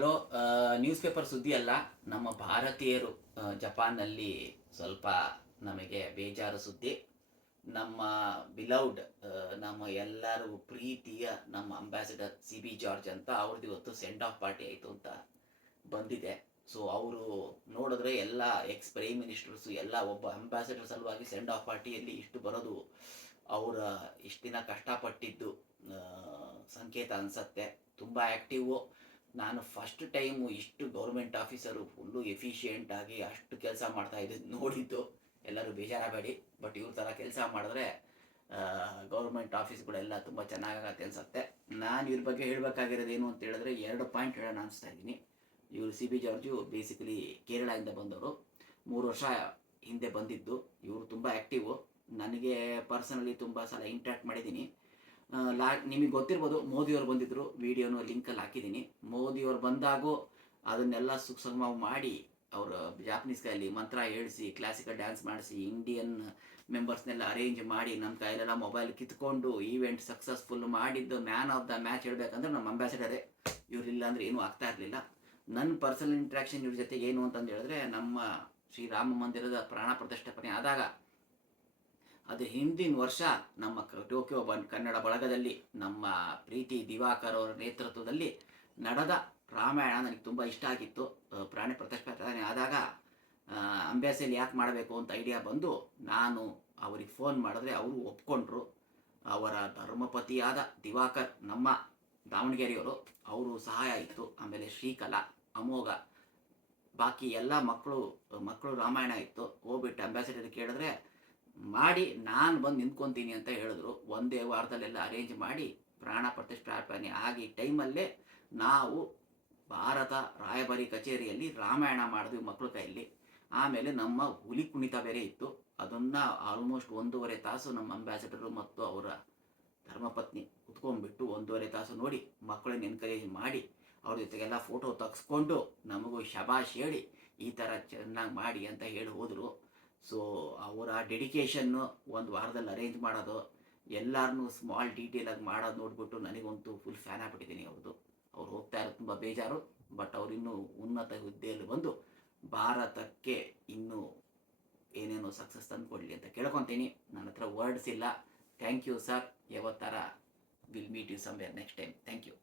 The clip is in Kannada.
ಹಲೋ. ನ್ಯೂಸ್ ಪೇಪರ್ ಸುದ್ದಿ ಅಲ್ಲ, ನಮ್ಮ ಭಾರತೀಯರು ಜಪಾನ್ನಲ್ಲಿ ಸ್ವಲ್ಪ ನಮಗೆ ಬೇಜಾರು ಸುದ್ದಿ. ನಮ್ಮ ಬಿಲೌಡ್, ನಮ್ಮ ಎಲ್ಲರೂ ಪ್ರೀತಿಯ ನಮ್ಮ ಅಂಬಾಸಿಡರ್ CB ಜಾರ್ಜ್ ಅಂತ ಅವ್ರದ್ದು ಇವತ್ತು ಸೆಂಡ್ ಆಫ್ ಪಾರ್ಟಿ ಆಯಿತು ಅಂತ ಬಂದಿದೆ. ಸೊ ಅವರು ನೋಡಿದ್ರೆ ಎಲ್ಲ ಎಕ್ಸ್ ಪ್ರೈಮ್ ಮಿನಿಸ್ಟರ್ಸು ಎಲ್ಲ ಒಬ್ಬ ಅಂಬಾಸಿಡರ್ ಸಲುವಾಗಿ ಸೆಂಡ್ ಆಫ್ ಪಾರ್ಟಿಯಲ್ಲಿ ಇಷ್ಟು ಬರೋದು ಅವರ ಇಷ್ಟು ದಿನ ಕಷ್ಟಪಟ್ಟಿದ್ದು ಸಂಕೇತ ಅನಿಸತ್ತೆ. ತುಂಬ ಆ್ಯಕ್ಟಿವು. ನಾನು ಫಸ್ಟ್ ಟೈಮು ಇಷ್ಟು ಗೌರ್ಮೆಂಟ್ ಆಫೀಸರು ಫುಲ್ಲು ಎಫಿಷಿಯೆಂಟ್ ಆಗಿ ಅಷ್ಟು ಕೆಲಸ ಮಾಡ್ತಾ ಇದ್ದು ನೋಡಿದ್ದು. ಎಲ್ಲರೂ ಬೇಜಾರಾಗಬೇಡಿ, ಬಟ್ ಇವ್ರ ಥರ ಕೆಲಸ ಮಾಡಿದ್ರೆ ಗೌರ್ಮೆಂಟ್ ಆಫೀಸ್ಗಳೆಲ್ಲ ತುಂಬ ಚೆನ್ನಾಗತ್ತೆ ಅನಿಸುತ್ತೆ. ನಾನು ಇವ್ರ ಬಗ್ಗೆ ಹೇಳಬೇಕಾಗಿರೋದು ಏನು ಅಂತ ಹೇಳಿದ್ರೆ 2 ಪಾಯಿಂಟ್ ಹೇಳೋಣ ಅನಿಸ್ತಾ ಇದ್ದೀನಿ. ಇವರು CB ಜಾರ್ಜು ಬೇಸಿಕಲಿ ಕೇರಳದಿಂದ ಬಂದವರು. 3 ವರ್ಷ ಹಿಂದೆ ಬಂದಿದ್ದು. ಇವರು ತುಂಬ ಆ್ಯಕ್ಟಿವು. ನನಗೆ ಪರ್ಸನಲಿ ತುಂಬ ಸಲ ಇಂಟ್ರ್ಯಾಕ್ಟ್ ಮಾಡಿದ್ದೀನಿ. ನಿಮಗೆ ಗೊತ್ತಿರ್ಬೋದು, ಮೋದಿಯವರು ಬಂದಿದ್ದರು, ವಿಡಿಯೋನು ಲಿಂಕಲ್ಲಿ ಹಾಕಿದ್ದೀನಿ. ಮೋದಿಯವರು ಬಂದಾಗೂ ಅದನ್ನೆಲ್ಲ ಸುಗಮ ಮಾಡಿ ಅವರು ಜಾಪನೀಸ್ ಕೈಯಲ್ಲಿ ಮಂತ್ರ ಹೇಳಿಸಿ, ಕ್ಲಾಸಿಕಲ್ ಡ್ಯಾನ್ಸ್ ಮಾಡಿಸಿ, ಇಂಡಿಯನ್ ಮೆಂಬರ್ಸ್ನೆಲ್ಲ ಅರೇಂಜ್ ಮಾಡಿ, ನಮ್ಮ ಕೈಲೆಲ್ಲ ಮೊಬೈಲ್ ಕಿತ್ಕೊಂಡು ಈವೆಂಟ್ ಸಕ್ಸಸ್ಫುಲ್ ಮಾಡಿದ್ದು ಮ್ಯಾನ್ ಆಫ್ ದ ಮ್ಯಾಚ್ ಹೇಳಬೇಕಂದ್ರೆ ನಮ್ಮ ಅಂಬಾಸಿಡರೇ. ಇವರಿಲ್ಲ ಅಂದರೆ ಏನೂ ಆಗ್ತಾ ಇರಲಿಲ್ಲ. ನನ್ನ ಪರ್ಸನಲ್ ಇಂಟ್ರ್ಯಾಕ್ಷನ್ ಇವ್ರ ಜೊತೆಗೆ ಏನು ಅಂತಂದು ಹೇಳಿದ್ರೆ, ನಮ್ಮ ಶ್ರೀರಾಮ ಮಂದಿರದ ಪ್ರಾಣ ಪ್ರತಿಷ್ಠಾಪನೆ ಆದಾಗ ಅದು ಹಿಂದಿನ ವರ್ಷ ನಮ್ಮ ಟೋಕಿಯೋ ಕನ್ನಡ ಬಳಗದಲ್ಲಿ ನಮ್ಮ ಪ್ರೀತಿ ದಿವಾಕರ್ ಅವರ ನೇತೃತ್ವದಲ್ಲಿ ನಡೆದ ರಾಮಾಯಣ ನನಗೆ ತುಂಬ ಇಷ್ಟ ಆಗಿತ್ತು. ಪ್ರಾಣಿ ಪ್ರತಿಷ್ಠಾಪನೆ ಆದಾಗ ಅಂಬಾಸಿಯಲ್ಲಿ ಯಾಕೆ ಮಾಡಬೇಕು ಅಂತ ಐಡಿಯಾ ಬಂದು ನಾನು ಅವರಿಗೆ ಫೋನ್ ಮಾಡಿದ್ರೆ ಅವರು ಒಪ್ಕೊಂಡ್ರು. ಅವರ ಧರ್ಮಪತಿಯಾದ ದಿವಾಕರ್ ನಮ್ಮ ದಾವಣಗೆರೆಯವರು, ಅವರು ಸಹಾಯ ಇತ್ತು. ಆಮೇಲೆ ಶ್ರೀಕಲಾ, ಅಮೋಘ, ಬಾಕಿ ಎಲ್ಲ ಮಕ್ಕಳು ರಾಮಾಯಣ ಇತ್ತು. ಹೋಗ್ಬಿಟ್ಟು ಅಂಬಾಸಿಡರ್ ಕೇಳಿದ್ರೆ ಮಾಡಿ ನಾನು ಬಂದು ನಿಂತ್ಕೊತೀನಿ ಅಂತ ಹೇಳಿದ್ರು. ಒಂದೇ ವಾರದಲ್ಲೆಲ್ಲ ಅರೇಂಜ್ ಮಾಡಿ ಪ್ರಾಣ ಪ್ರತಿಷ್ಠಾಪನೆ ಆಗಿ ಟೈಮಲ್ಲೇ ನಾವು ಭಾರತ ರಾಯಭಾರಿ ಕಚೇರಿಯಲ್ಲಿ ರಾಮಾಯಣ ಮಾಡಿದ್ವಿ ಮಕ್ಕಳ ಕೈಯಲ್ಲಿ. ಆಮೇಲೆ ನಮ್ಮ ಹುಲಿ ಕುಣಿತ ಬೇರೆ ಇತ್ತು. ಅದನ್ನು ಆಲ್ಮೋಸ್ಟ್ 1.5 ತಾಸು ನಮ್ಮ ಅಂಬಾಸಿಡರು ಮತ್ತು ಅವರ ಧರ್ಮಪತ್ನಿ ಕುತ್ಕೊಂಡ್ಬಿಟ್ಟು 1.5 ತಾಸು ನೋಡಿ ಮಕ್ಕಳನ್ನ ಎನ್ಕರೇಜ್ ಮಾಡಿ ಅವ್ರ ಜೊತೆಗೆಲ್ಲ ಫೋಟೋ ತೆಗೆಸ್ಕೊಂಡು ನಮಗೂ ಶಬಾಷ್ ಹೇಳಿ ಈ ಥರ ಚೆನ್ನಾಗಿ ಮಾಡಿ ಅಂತ ಹೇಳಿ ಹೋದರು. ಸೊ ಅವರ ಡೆಡಿಕೇಶನ್ನು 1 ವಾರದಲ್ಲಿ ಅರೇಂಜ್ ಮಾಡೋದು, ಎಲ್ಲರನ್ನೂ ಸ್ಮಾಲ್ ಡೀಟೇಲಾಗಿ ಮಾಡೋದು ನೋಡಿಬಿಟ್ಟು ನನಗಂತೂ ಫುಲ್ ಫ್ಯಾನ್ ಆಗಿಬಿಟ್ಟಿದ್ದೀನಿ ಅವ್ರದ್ದು. ಅವ್ರು ಹೋಗ್ತಾ ಇರೋದು ತುಂಬ ಬೇಜಾರು, ಬಟ್ ಅವರಿನ್ನೂ ಉನ್ನತ ಹುದ್ದೆಯಲ್ಲಿ ಬಂದು ಭಾರತಕ್ಕೆ ಇನ್ನೂ ಏನೇನೋ ಸಕ್ಸಸ್ ತಂದು ಕೊಡಲಿ ಅಂತ ಕೇಳ್ಕೊತೀನಿ. ನನ್ನ ಹತ್ರ ವರ್ಡ್ಸ್ ಇಲ್ಲ. Thank you sir. ಯಾವತ್ತರ will meet you somewhere next time. Thank you.